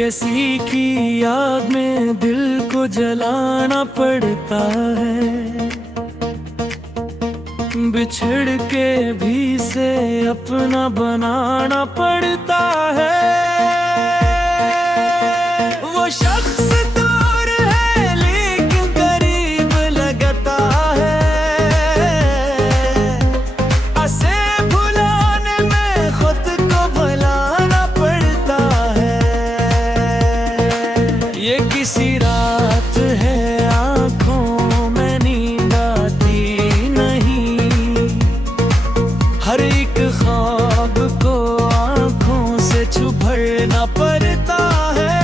किसी की याद में दिल को जलाना पड़ता है, बिछड़ के भी से अपना बनाना पड़ता है। वो शख्स दूर है लेकिन करीब लगता है, उसे भुलाने में खुद को भुलाना पड़ता है। ये किसी रात है आँखों में नींद आती नहीं, हर एक ख्वाब को आँखों से छुपना पड़ता है।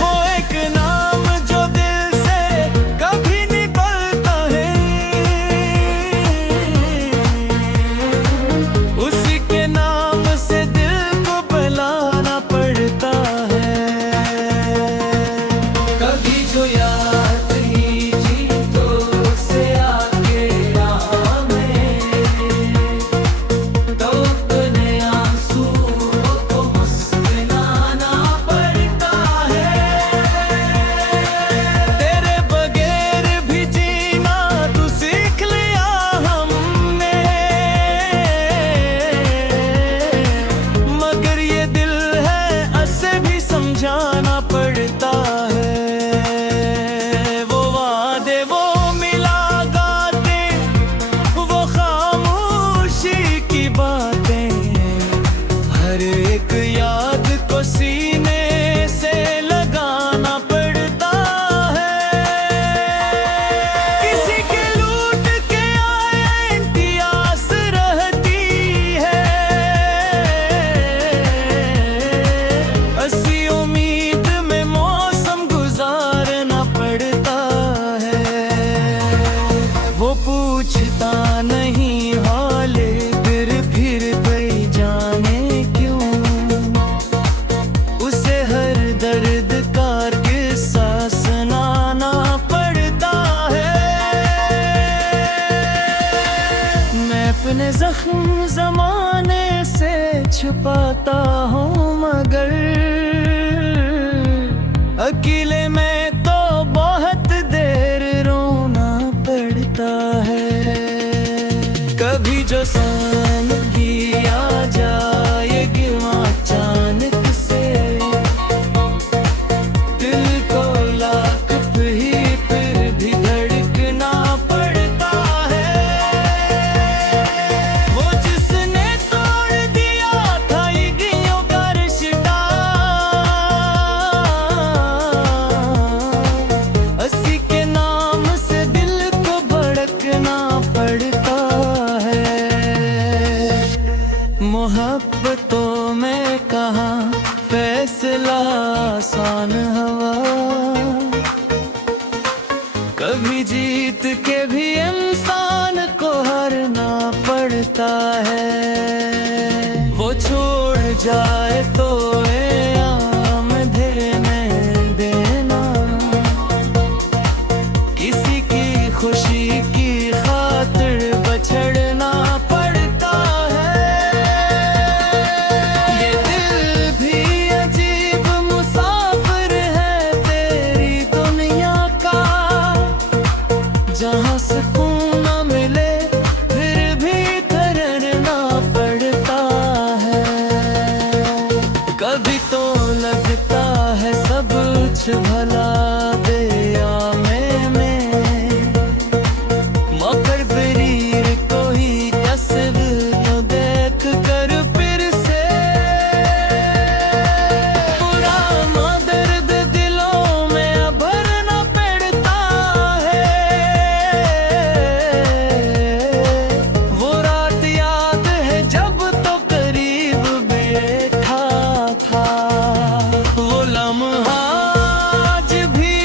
वो एक नाम जो दिल से कभी निकलता है, उसी के नाम से दिल को बुलाना पड़ता है। कभी जो याद ही जीतों से आगे आवे, तो अपने आंसुओं को मुस्कुराना पड़ता है। तेरे बगैर भी जीना तू सीख लिया हमने, मगर ये दिल है उसे भी समझाना पड़ता है। वो वादे वो मुलाकातें, वो खामोशी की बातें, हर एक याद को सीने से लगाना पड़ता है। किसी के लूट के आए की आस रहती है, ऐसी उम्मीद में मौसम गुजारना पड़ता है। वो पूछता नहीं हाले फिर भाई जाने क्यों, उसे हर दर्द का किस्सा सुनाना पड़ता है। मैं अपने जख्म जमाने से छुपाता हूँ, मगर अकेले में तो बहुत देर रोना पड़ता है। कभी जो सानगी आ जाएगी अचानक से, दिल को लाख फिर भी धड़कना पड़ता है। वो जिसने तोड़ दिया था ईगों का रिश्ता, उसी के नाम से दिल को भड़कना पड़ता है। मोहब्बतों में कहाँ फैसला आसान हवा, कभी जीत के भी इंसान को हारना पड़ता है। वो छोड़ जाए तो आम देने देना, किसी की खुशी की खातिर बछड़ना पड़ता है। ये दिल भी अजीब मुसाफिर है तेरी दुनिया का, जहाँ सुकून न मिले फिर भी ठहरना पड़ता है। कभी तो लगता है सब कुछ भला दया में, मगर शरीर को ही तस्वीर देख कर फिर से पुराना दर्द दिलों में भरना पड़ता है। वो रात याद है जब तो करीब बैठा था, वो लम्हा आज भी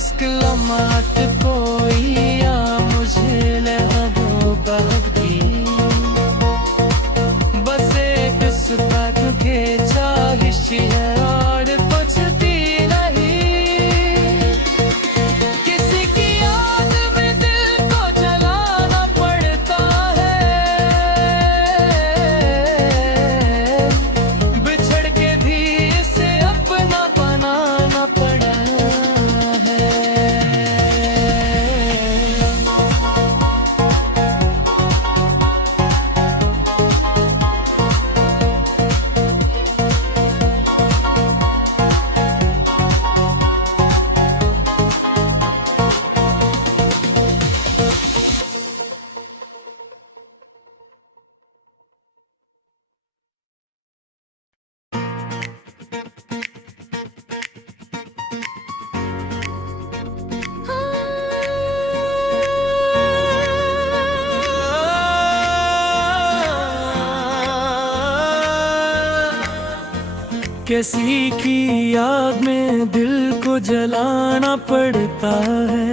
मुस्कुराहट कोई या मुझे लबों बहकती, बस एक सुबह के चाहिश है और कुछ भी नहीं। किसी की याद में दिल को जलाना पड़ता है, बिछड़ के भी इसे अपना बनाना पड़ा है। किसी की याद में दिल को जलाना पड़ता है,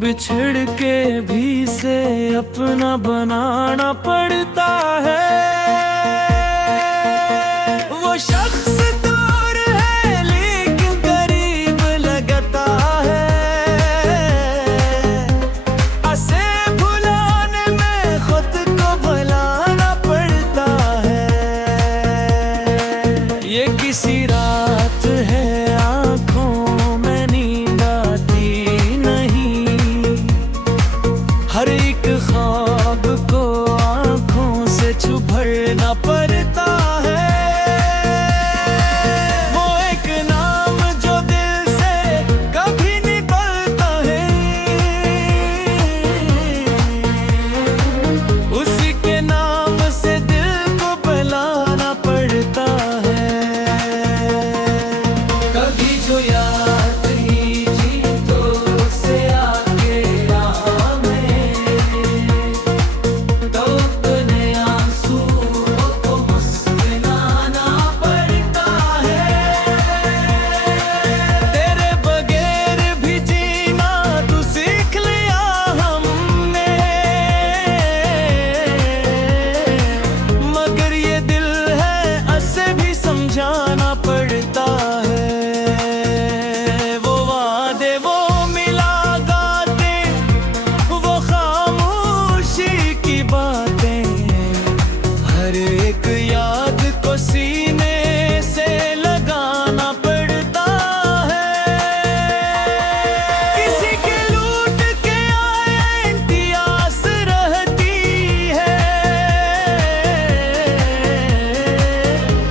बिछड़ के भी से अपना बनाना पड़ता है। वो शख्स दूर है लेकिन करीब लगता है, उसे भुलाने में खुद को भुलाना पड़ता है। ये किसी रात है आँखों में नींद आती नहीं, हर एक ख्वाब को आँखों से छुभरना पड़ता है। वो एक नाम जो दिल से कभी निकलता है, उसी के नाम से दिल को बुलाना पड़ता है। कभी जो याद ही जी तो से आगे तो अपने आंसुओं को मुस्कुराना पड़ता है। तेरे बगैर भी जीना तू सीख लिया हमने, मगर ये दिल है उसे भी समझाना पड़ता है। वो वादे वो मुलाकातें, वो खामोशी की बातें, हर एक याद को सीने से लगाना पड़ता है। किसी के लूट के आए इंतिहास रहती है,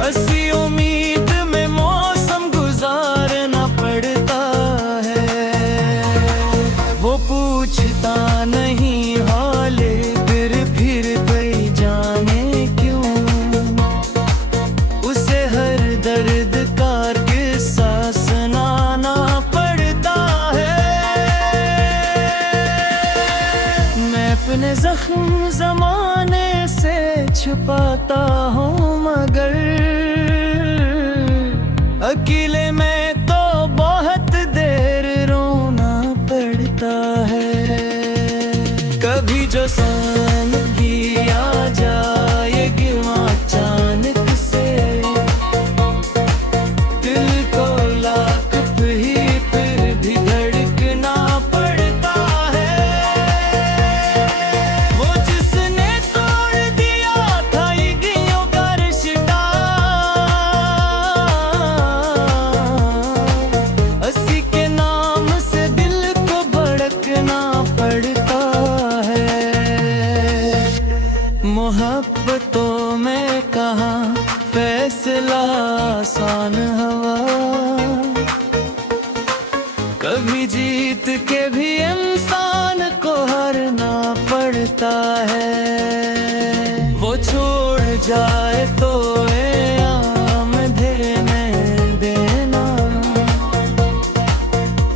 ऐसी उम्मीद में मौसम गुजारना पड़ता है। वो पूछता नहीं हाले फिर कोई जाने क्यों, उसे हर दर्द का किस्सा सुनाना पड़ता है। मैं अपने जख्म जमाने से छुपाता हूँ, मगर अकेले में तो बहुत देर रोना पड़ता है। कभी जो सानगी आ जाएगी अचानक से, दिल को लाख ही फिर भी धड़कना पड़ता है। वो जिसने तोड़ दिया था ईगों का रिश्ता, उसी के नाम से दिल को भड़कना पड़ता है। मोहब्बतों में कहाँ फैसला आसान हवा, कभी जीत के भी इंसान को हारना पड़ता है। वो छोड़ जाए तो आम देने देना,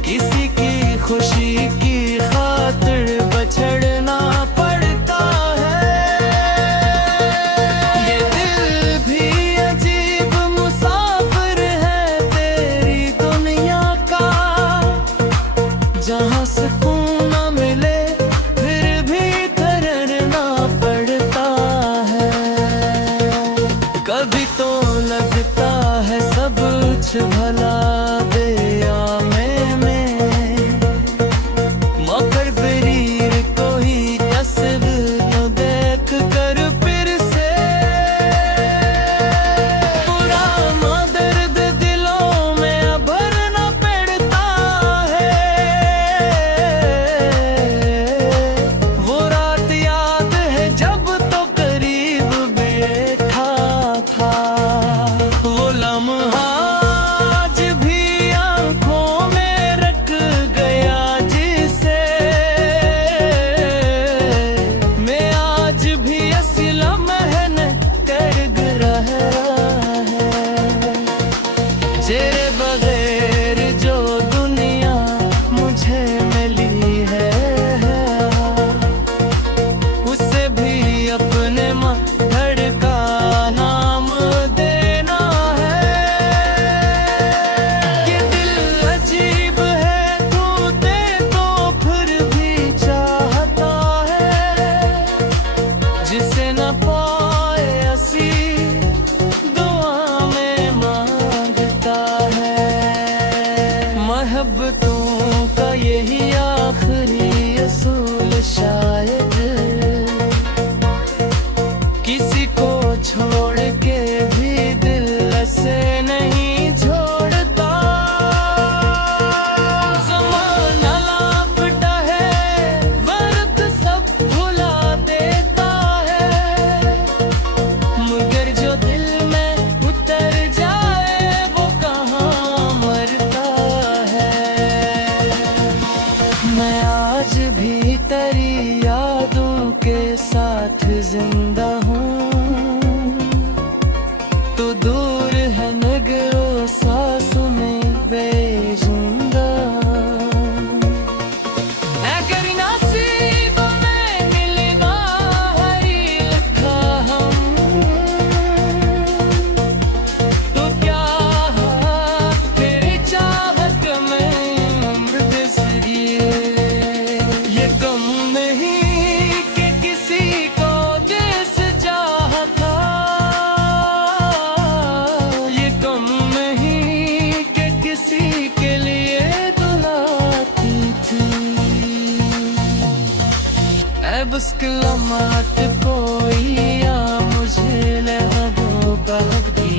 किसी की खुशी की खातिर बछड़ना पड़ता है। ये दिल भी अजीब मुसाफिर है तेरी दुनिया तेरी यादों के साथ जिंदा हूँ। तो दूर है नगरों सांसों में बेजिंदा। ऐ करी नसीबों में मिलना हरी लिखा हम। तो क्या तेरी चाहत में उम्र जिए। ये गम नहीं कि किसी को जिस चाहा था। ये गम नहीं कि किसी के लिए दुलाती थी। ऐ मुस्कुराहट कोई या मुझे लहबों का हक दी।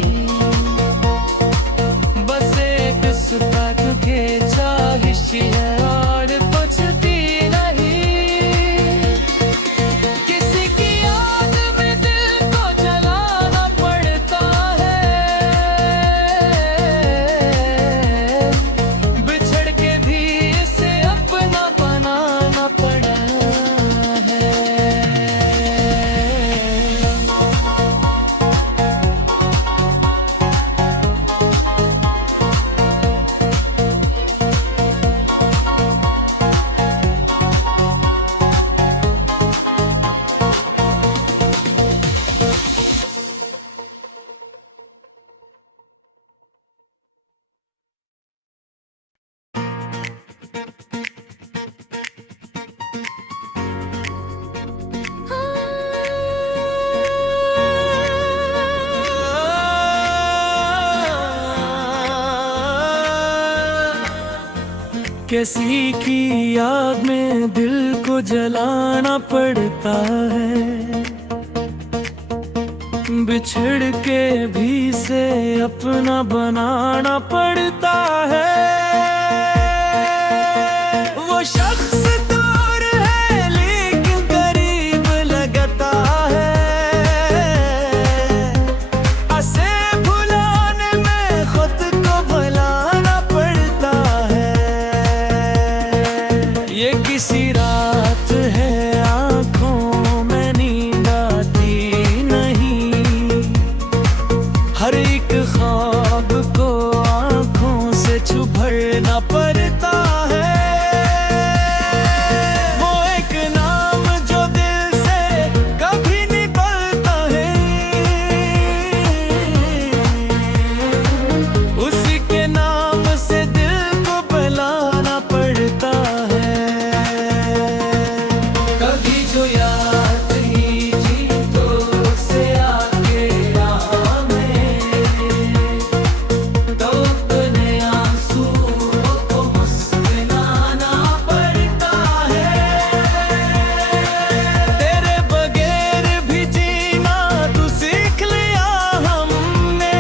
बस एक सुबह के ख्वाहिश है और कुछ भी नहीं। किसी की याद में दिल को जलाना पड़ता है। बिछड़ के भी इसे अपना बनाना पड़ा है। किसी की याद में दिल को जलाना पड़ता है। बिछड़ के भी से अपना बनाना पड़ता है। वो शख्स दूर है लेकिन करीब लगता है। उसे भुलाने में खुद को भुलाना पड़ता है। ये किसी रात है आँखों में नींद आती नहीं। हर एक ख्वाब को आँखों से छुपना पड़ता है। वो एक नाम जो दिल से कभी निकलता है। उसी के नाम से दिल को बुलाना पड़ता है। कभी जो याद ही जी तो से आके हमें तो अपने आंसुओं को मुस्कुराना पड़ता है। तेरे बगैर भी जीना तू सीख लिया हमने।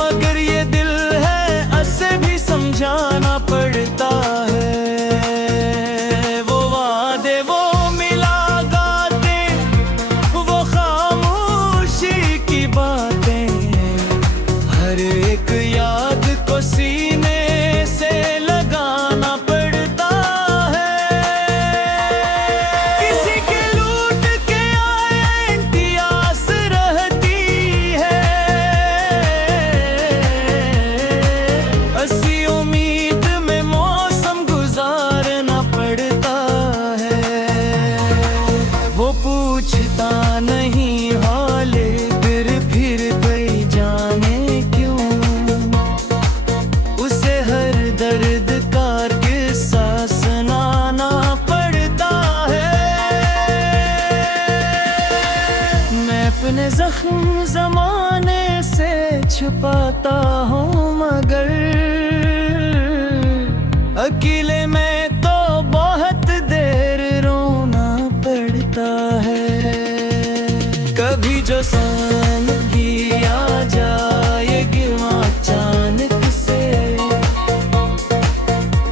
मगर ये दिल है उसे भी समझाना पड़ता है। वो वादे वो मिलागाते वो खामोशी की बातें। हर एक याद को सीने से लगाना पड़ता है। किसी के लूट के आए इंतिहास रहती है। ऐसी उम्मीद में मौसम गुजारना पड़ता है। वो पूछता नहीं हाले फिर कोई जाने क्यों। उसे हर दर्द का किस्सा सुनाना पड़ता है। मैं अपने जख्म जमाने से छुपाता हूँ मगर अकेले में तो बहुत देर रोना पड़ता है। कभी जो सानगी आ जाएगी अचानक से।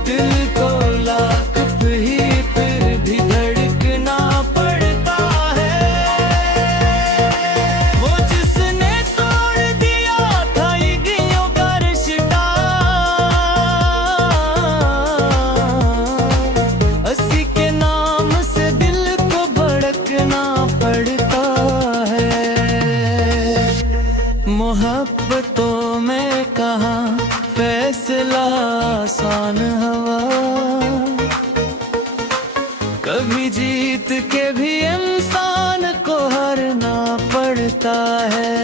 दिल को लाख ही फिर भी धड़कना पड़ता है। वो जिसने तोड़ दिया था ईगों का रिश्ता। तूफान हवा, कभी जीत के भी इंसान को हारना पड़ता है।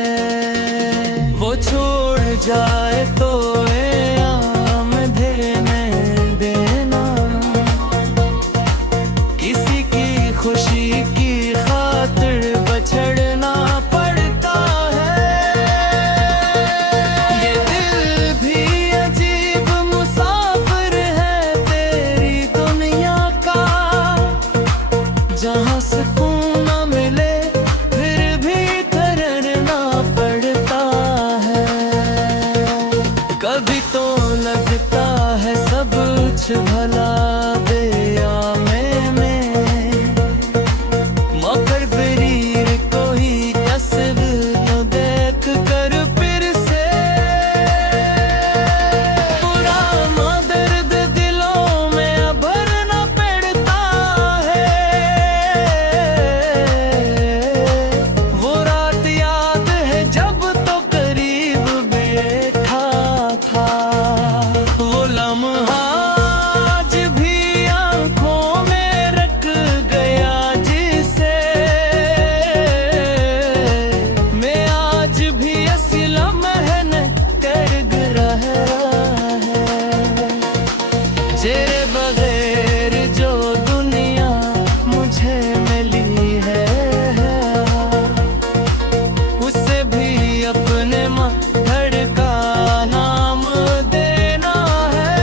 वो छोड़ जाए तो आम देने देना, किसी की खुशी की खातिर बछड़ना पड़ता है। ये दिल भी अजीब मुसाफिर है तेरी दुनिया का, जहाँ सुकून न मिले फिर भी ठहरना पड़ता है। कभी तो लगता है सब कुछ भला दया में, मगर शरीर को ही तस्वीर देख कर फिर से पुराना दर्द दिलों में भरना पड़ता है। वो रात याद है जब तो करीब बैठा था, वो लम्हा आज भी आंखों में रख गया जिसे मैं आज भी असलम कर रहा है। तेरे बगैर जो दुनिया मुझे मिली है, उसे भी अपने धड़ का नाम देना है।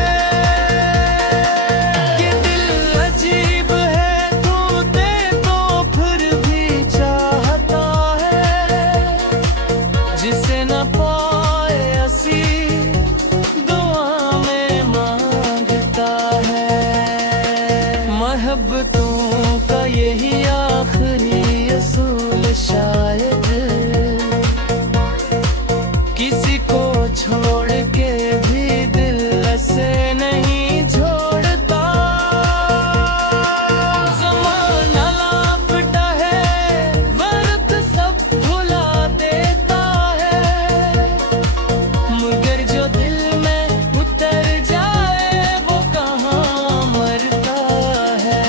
ये दिल अजीब है तू दे तो फिर भी चाहता है, जिसे न पाए असी दुआ में मांगता है। मोहब्बतों का यही आखिरी असूल शायद, किसी को छोड़ के भी दिल से नहीं छोड़ता। ज़माना लापता है वक्त सब भुला देता है, मगर जो दिल में उतर जाए वो कहाँ मरता है।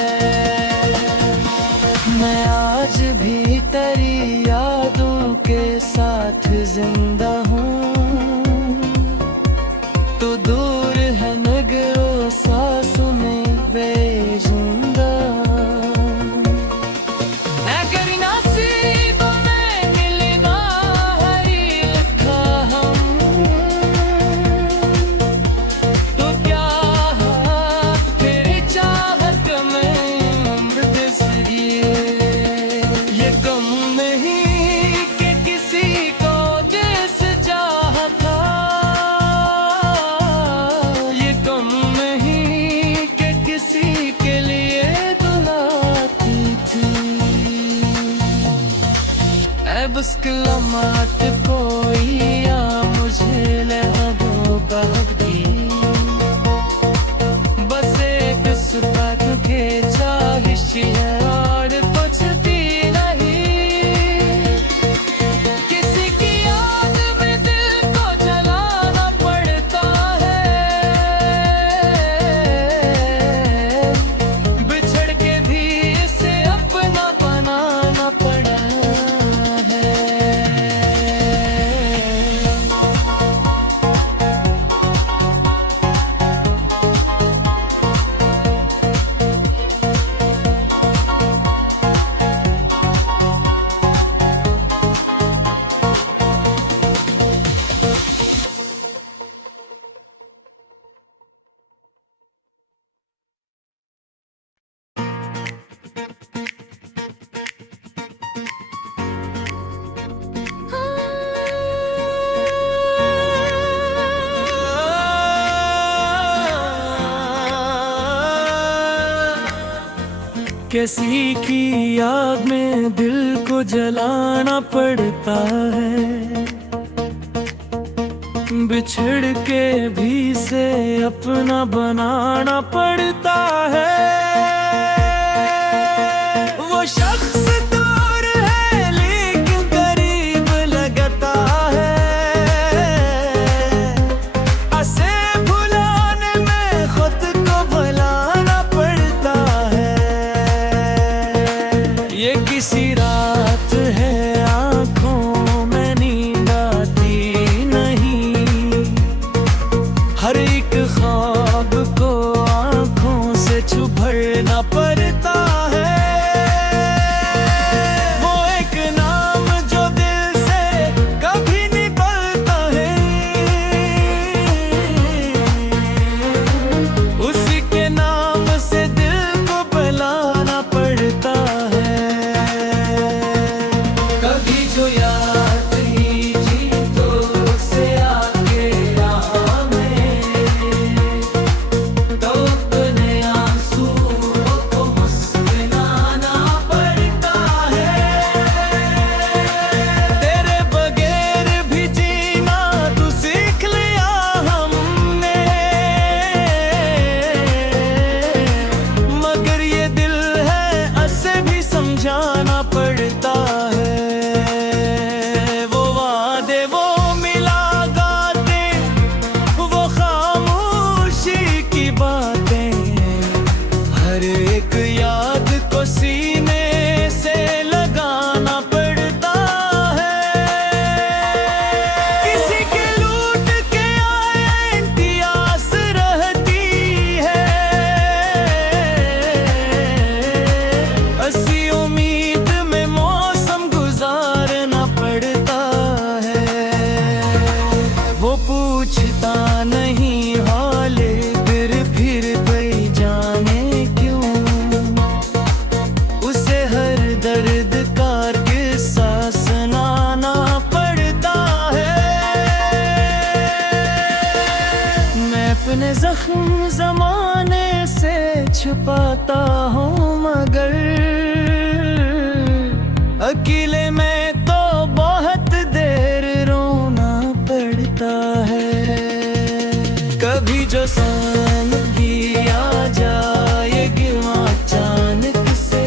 मैं आज भी तेरी यादों के साथ जिंदा हूँ, तो दूर है नगरों सांसों में बेजुंदा। अगर नसीबों में मिलना हरी लिखा हम, तो क्या फिर चाहत में उम्र गुज़रिए। ये गम नहीं कि किसी को जिस चाहता, ये गम नहीं कि किसी के लिए दुलाती थी। ऐ मुस्कुराहट कोई या मुझे लहबों का हक दी, बस एक सुबह के चाहिश है और कुछ भी नहीं। किसी की याद में दिल को जलाना पड़ता है, बिछड़ के भी इसे अपना बनाना पड़ा है। किसी की याद में दिल को जलाना पड़ता है, बिछड़ के भी से अपना बनाना पड़ता है। वो शख्स दूर है लेकिन करीब लगता है, असे भुलाने में खुद आता हूँ मगर अकेले में तो बहुत देर रोना पड़ता है। कभी जो सानगी आ जाएगी अचानक से,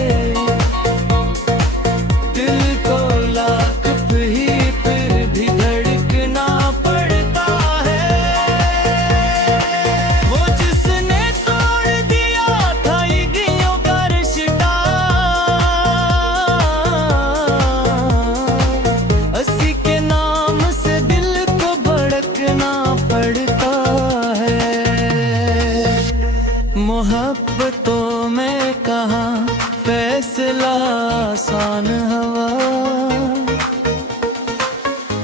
दिल को लाख ही फिर भी धड़कना पड़ता है। वो जिसने तोड़ दिया था ईगों का रिश्ता, उसी के नाम से दिल को भड़कना पड़ता है। मोहब्बतों में कहाँ फैसला आसान हवा,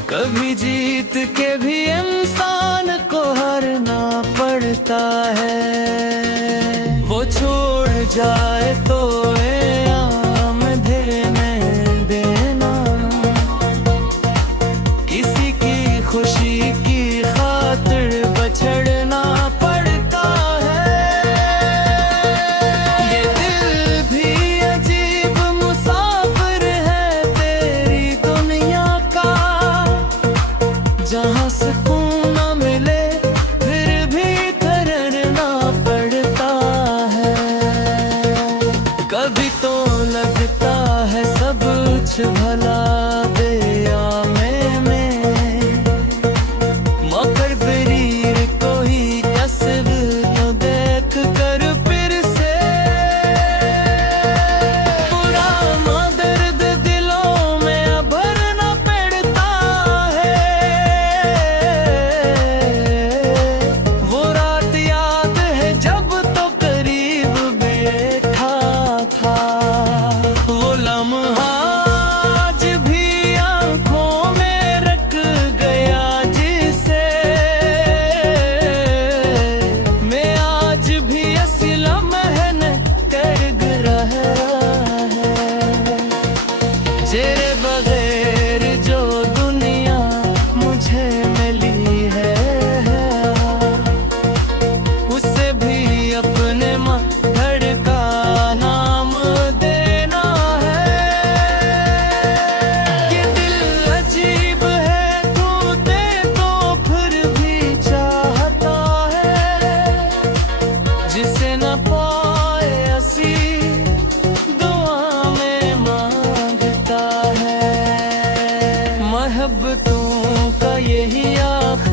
कभी जीत के भी इंसान को हारना पड़ता है। वो छोड़ जाए तो आम देने देना, किसी की खुशी की खातिर बछड़ना पड़ता है। ये दिल भी अजीब मुसाफिर है तेरी दुनिया का, जहाँ सुकून न मिले फिर भी ठहरना पड़ता है। कभी तो लगता है सब कुछ भला दया में, मगर शरीर को ही तस्वीर तो देख कर फिर से पुराना दर्द दिलों में अब भरना पड़ता है। वो रात याद है जब तो करीब बैठा था, वो लम्हा आज भी आंखों में रख गया जिसे मैं आज भी असला महन कर रहा है। तेरे बगैर जो दुनिया मुझे मिली है, उसे भी अपने धड़ का नाम देना है। ये दिल अजीब है, तू दे तो फिर भी चाहता है, जिसे न पाए असी दुआ में मांगता है। मोहब्बतों का यही आखिरी